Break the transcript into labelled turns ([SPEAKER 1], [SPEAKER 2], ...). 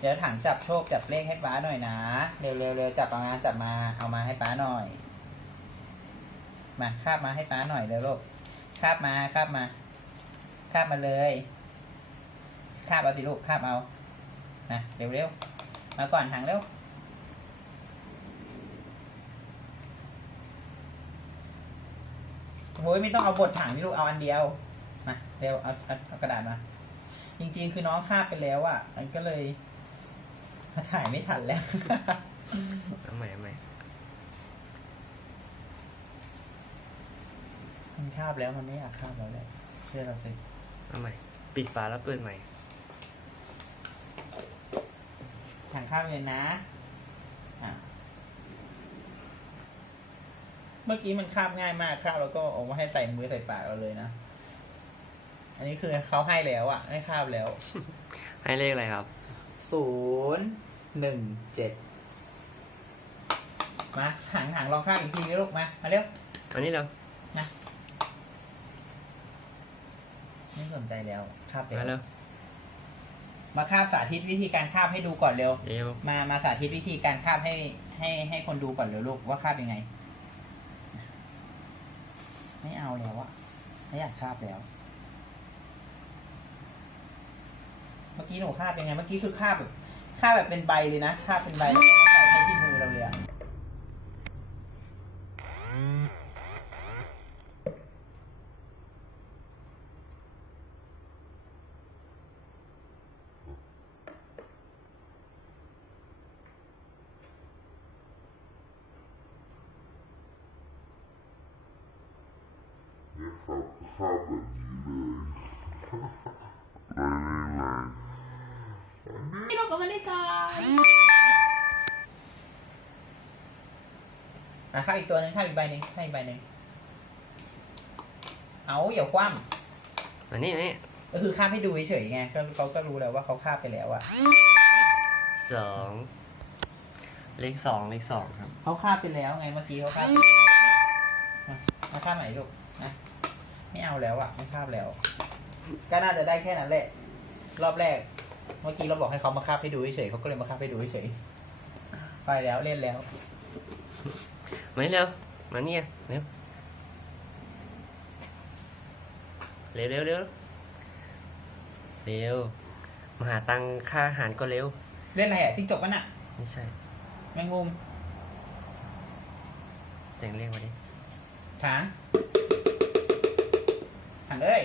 [SPEAKER 1] เดี๋
[SPEAKER 2] ยวถังจับโชคจับเลขให้ป้าหน่อยนะ เร็วเร็วเร็วจับเอางานจับมาเอามาให้ป้าหน่อย มาคาบมาให้ป้าหน่อยเร็วลูกคาบมาคาบมาคาบมาเลยคาบเอาสิลูกคาบเอานะเร็วเร็วมาก่อนถังเร็วโอ้ยไม่ต้องเอาบทถังนี่ลูกเอาอันเดียวมาเร็วเอาเอากระดาษมา จริง ๆ คือน้องคาบไปแล้วอะ มันก็เลยถ่ายไม่ทันแล้ว
[SPEAKER 1] เอาใหม่เอาใหม่
[SPEAKER 2] มันคาบแล้วมันไม่อยากคาบแล้วแหละเชื่อเราสิ
[SPEAKER 1] เอาใหม่ ปิดฝาแล้วเปิดใหม่
[SPEAKER 2] ถังคาบเลยนะอะเมื่อกี้มันคาบง่ายมากคาบแล้วก็ออกมาให้ใส่มือใส่ปากเราเลยนะ อันนี้คือเขาให้แล้วอะ ให้คาบแล้ว
[SPEAKER 1] ให้เลขอะไรครับ
[SPEAKER 2] ศูนย์หนึ่งเจ็ดมาถังถังลองคาบอีกทีนี้ลูกมามาเร็ว
[SPEAKER 1] อันนี้เรา
[SPEAKER 2] นะไม่สนใจแล้วคาบ
[SPEAKER 1] มา
[SPEAKER 2] แล้
[SPEAKER 1] แล้วว
[SPEAKER 2] มาคาบสาธิตวิธีการคาบให้ดูก่อนเร็ว
[SPEAKER 1] เร็ว
[SPEAKER 2] มามาสาธิตวิธีการคาบให้ให้ให้คนดูก่อนเร็วลูกว่าคาบยังไง ไม่เอาแล้วอะไม่อยากคาบแล้ว เมื่ อกี้หนูคาบยังไง เมื่อกี้คือคาบแบบคาบแบบเป็นใบเลยนะคาบเป็นใบแล้วก็ใส่ให้ที่มือเราเลยอะ
[SPEAKER 3] เนี่ยครับภาพแบบนี้เลย เลยเลย
[SPEAKER 2] นี่เราก็ไม่ได้กันอะคาบอีกตัวหนึงคาบอีกใบหนึ่งคาบอีกใบหนึ่งเอาอย่าคว่ำ
[SPEAKER 1] อันนี้อันนี้
[SPEAKER 2] ก็คือคาบให้ดูเฉยๆไงก็เขาก็รู้แล้วว่าเขาคาบไปแล้วอะ
[SPEAKER 1] สองเลขสองเลขสองครับ
[SPEAKER 2] เขาคาบไปแล้วไงเมื่อกี้เขาคาบไปแล้วมามาคาบใหม่ลูกนะไม่เอาแล้วอะไม่คาบแล้ว ก็น่าจะได้แค่นั้นแหละ รอบแรก เมื่อกี้เราบอกให้เขามาคาบให้ดูเฉยๆเขาก็เลยมาคาบให้ดูเฉยๆไปแล้วเล่นแล้ว
[SPEAKER 1] มานี่เร็วมาเนี่ยเร็วเร็วเร็วเร็วเร็วมาหาตังค่าอาหารก็เร็ว
[SPEAKER 2] เล่นอะไรอะจิ้งจกกันอะ
[SPEAKER 1] ไม่ใช่
[SPEAKER 2] แมงมุม
[SPEAKER 1] แต่งเรียกมาดิ
[SPEAKER 2] ถางถางเอ้ย